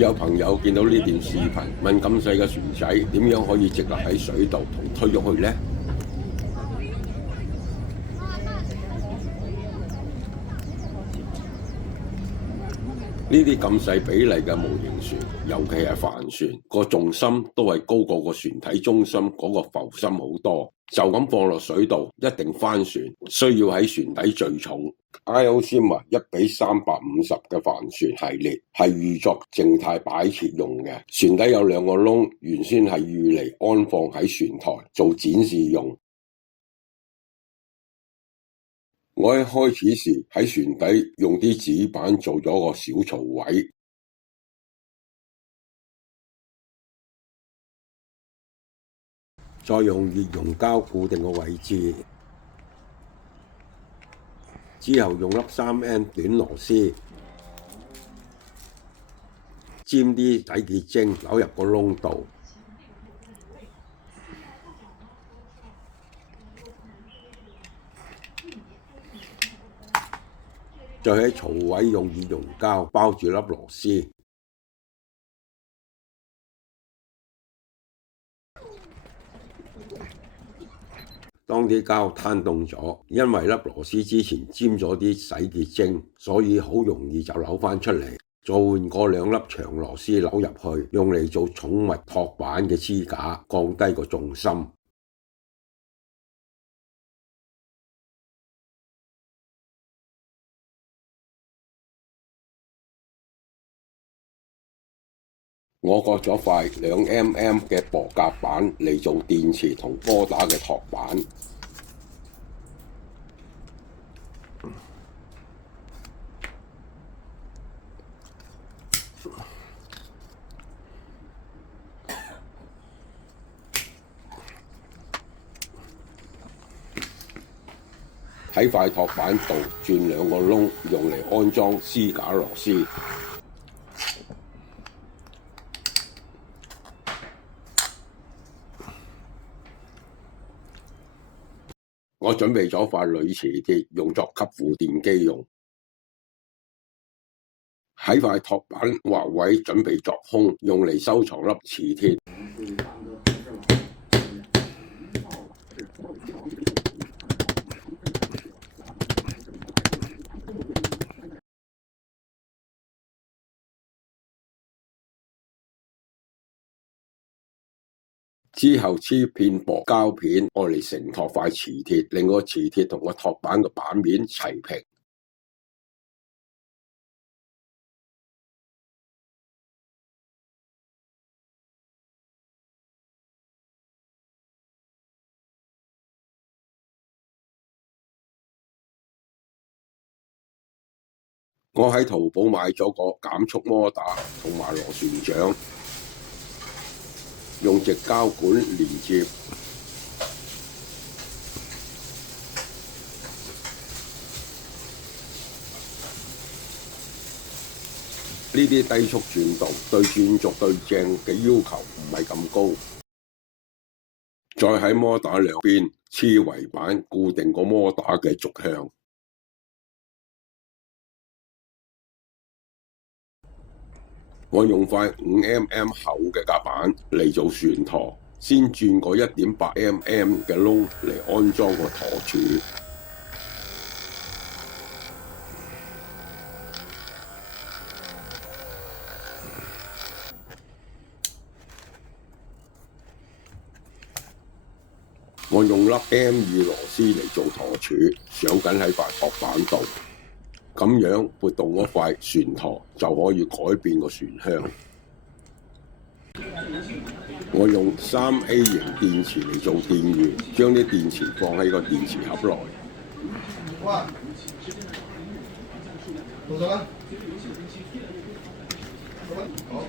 有朋友見到呢段視頻，問咁細嘅船仔點樣可以直立喺水度同推喐去呢？呢啲咁細比例嘅模型船，尤其係帆船，個重心都係高過個船體中心嗰個浮心好多。就咁放落水度，一定翻船，需要喺船底聚重。IOC 話1:350嘅帆船系列係預作靜態擺設用嘅，船底有2個窿，原先係預嚟安放喺船台做展示用。我喺開始時喺船底用啲紙板做咗個小槽位，再用熱熔膠固定個位置，之後用粒3M 短螺絲沾啲洗潔精扭入個窿度，再喺槽位用熱熔膠包住粒螺絲。當啲膠攤凍咗，因為粒螺絲之前沾咗啲洗潔精，所以好容易就扭翻出嚟。再換嗰2粒長螺絲扭入去，用嚟做寵物托板嘅支架，降低個重心。我割咗塊2mm 嘅薄夾板嚟做電池同波打嘅托板。喺塊托板度轉2個窿，用嚟安裝支架螺絲。我準備咗塊鋁磁鐵，用作吸附電機用。喺塊托板劃位準備鑿空，用嚟收藏粒磁鐵。之後黐片薄膠片，愛嚟承托塊磁鐵，令個磁鐵同個托板嘅板面齊平。我喺淘寶買咗個減速摩打同埋螺旋槳，用直膠管連接。呢啲低速轉動對轉軸對正嘅要求唔係咁高。再喺摩打兩邊黐圍板固定個摩打嘅軸向。我用塊5mm 厚嘅夾板嚟做船舵，先轉個1.8mm 嘅窿嚟安裝個舵柱。我用粒 M2 螺絲嚟做舵柱，上緊喺塊托板度，咁樣撥動嗰塊船舵就可以改變個船向。我用3A 型電池嚟做電源，將啲電池放喺個電池盒內。哇！到咗啦！好。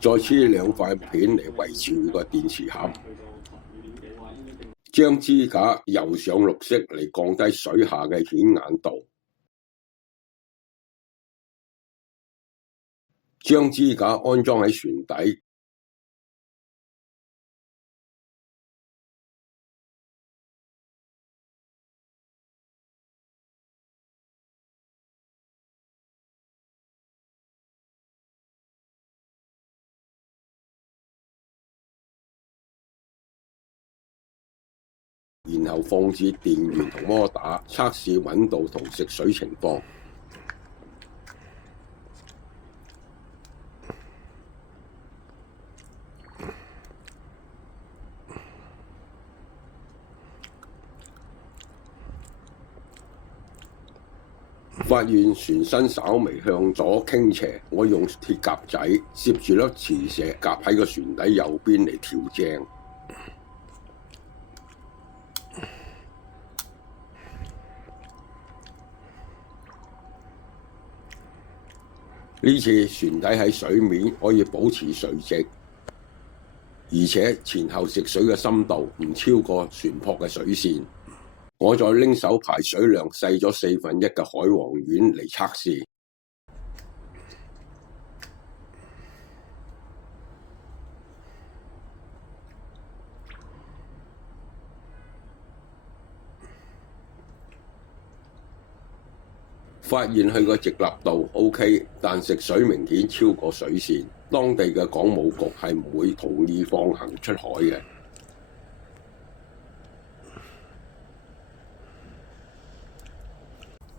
再黐2塊片嚟維持個電池盒，將支架油上綠色嚟降低水下嘅顯眼度，將支架安裝喺船底。然後放置電源同摩打，測試溫度同食水情況。發現船身稍微向左傾斜，我用鐵夾仔攝住粒磁石夾喺個船底右邊嚟調正。呢次船體喺水面可以保持垂直，而且前後食水嘅深度唔超過船舶嘅水線。我再拎手排水量細咗1/4嘅海王丸嚟測試。發現佢個直立度 OK， 但食水明顯超過水線。當地嘅港務局係唔會同意放行出海嘅。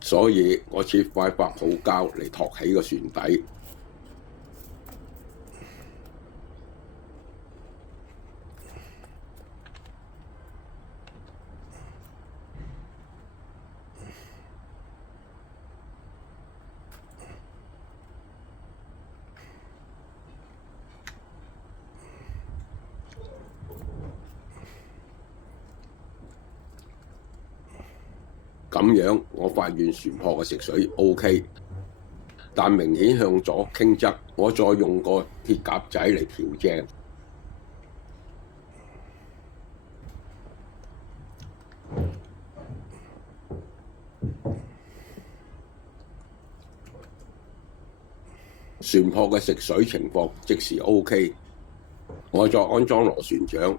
所以我切塊發泡膠嚟托起個船底。咁樣，我發現船舶嘅食水 OK， 但明顯向左傾側。我再用個鐵夾仔嚟調正。船舶嘅食水情況即時 OK， 我再安裝螺旋槳。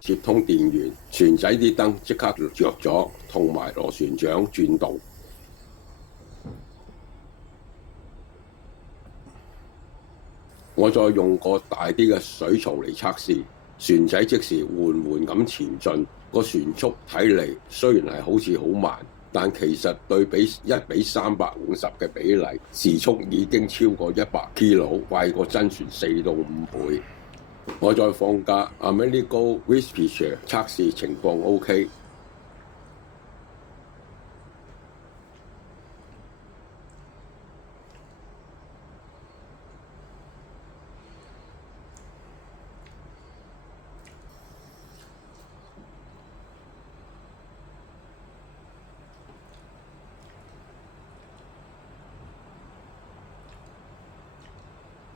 接通電源，船仔啲燈即刻着咗，同埋螺旋槳轉動。我再用個大啲嘅水槽嚟測試，船仔即時緩緩咁前進。個船速睇嚟雖然係好似好慢，但其實對比1:350嘅比例，時速已經超過100 km， 快過真船4到5倍。我再放架 Amerigo Vespucci 測試情況 OK。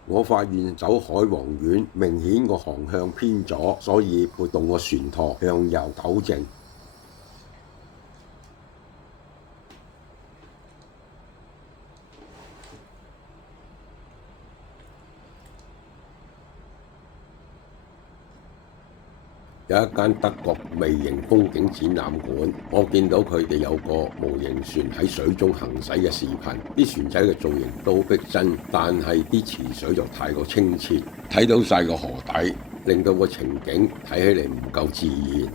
我發現走海王丸明顯個航向偏左，所以撥動個船舵向右糾正。有一間德國微型風景展覽館，我見到佢哋有個模型船喺水中行駛嘅視頻，啲船仔嘅造型都逼真，但係啲池水就太過清澈，睇到晒個河底，令到個情景睇起嚟唔夠自然。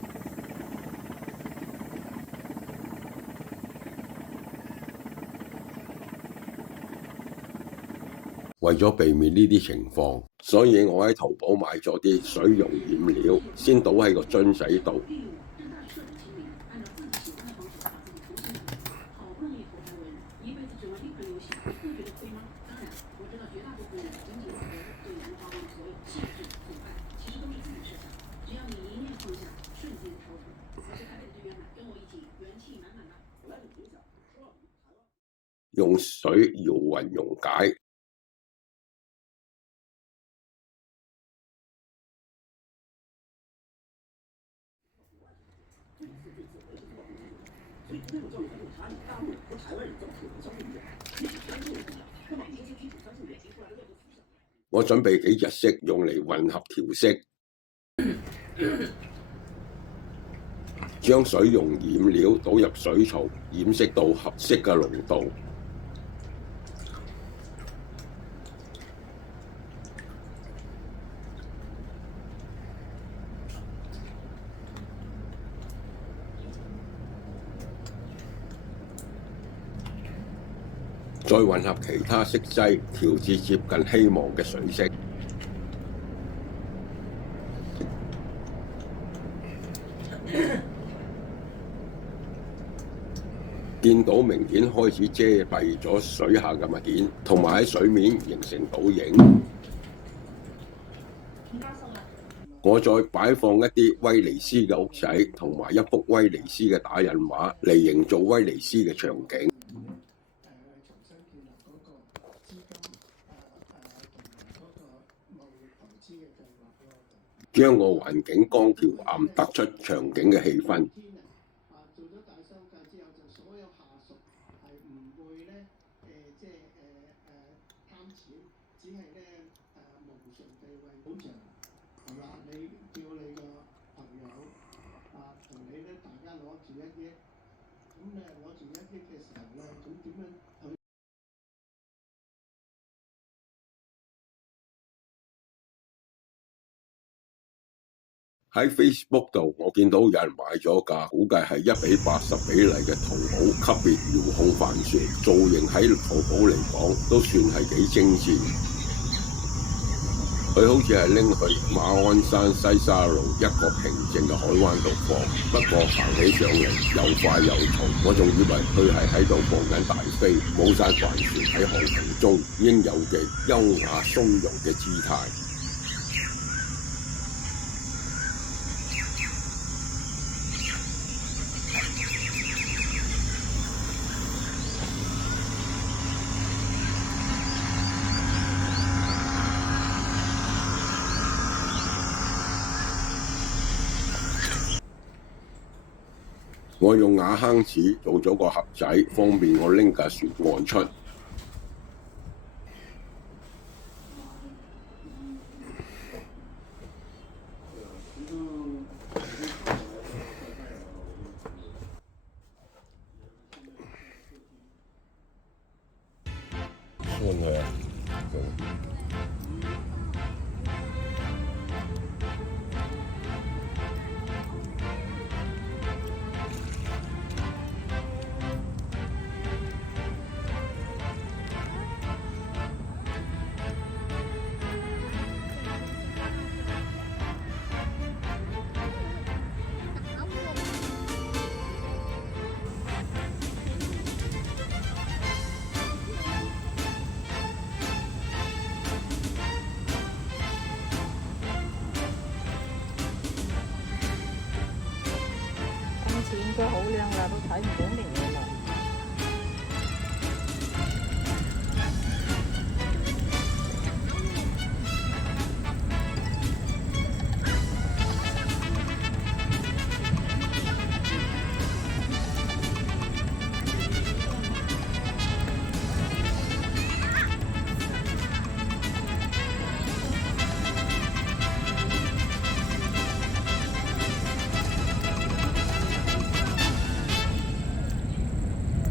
為咗避免呢啲情況，所以我喺淘寶買咗啲水溶染料，先倒喺個樽仔度。用水搖勻溶解。我準備幾隻色用嚟混合調色，將水溶染料倒入水槽，染色到合適嘅濃度。再混合其他色劑，調至接近希望嘅水色。見到明顯開始遮蔽咗水下嘅物件，同埋喺水面形成倒影。我再擺放一啲威尼斯嘅屋仔，同埋一幅威尼斯嘅打印畫嚟營造威尼斯嘅場景。將個環境光調暗，突出場景嘅氣氛。做咗大商界之後，就所有下屬係唔會咧貪錢，只係咧無償地為好似係嘛？你叫你個朋友同你咧大家攞住1億，咁你攞住1億嘅時候咧，咁點樣去？喺 Facebook 度，我見到有人買咗架，估計係1:80比例嘅淘寶級別遙控帆船，造型喺淘寶嚟講都算係幾精緻。佢好似係拎去馬鞍山西沙路一個平靜嘅海灣度放，不過行起上嚟又快又重，我仲以為佢係喺度放緊大飛，冇晒帆船喺航行中應有嘅優雅從容嘅姿態。我用瓦坑紙做咗個盒仔，方便我拎架船岸出。換佢啊！應該好靚啦，都睇唔到。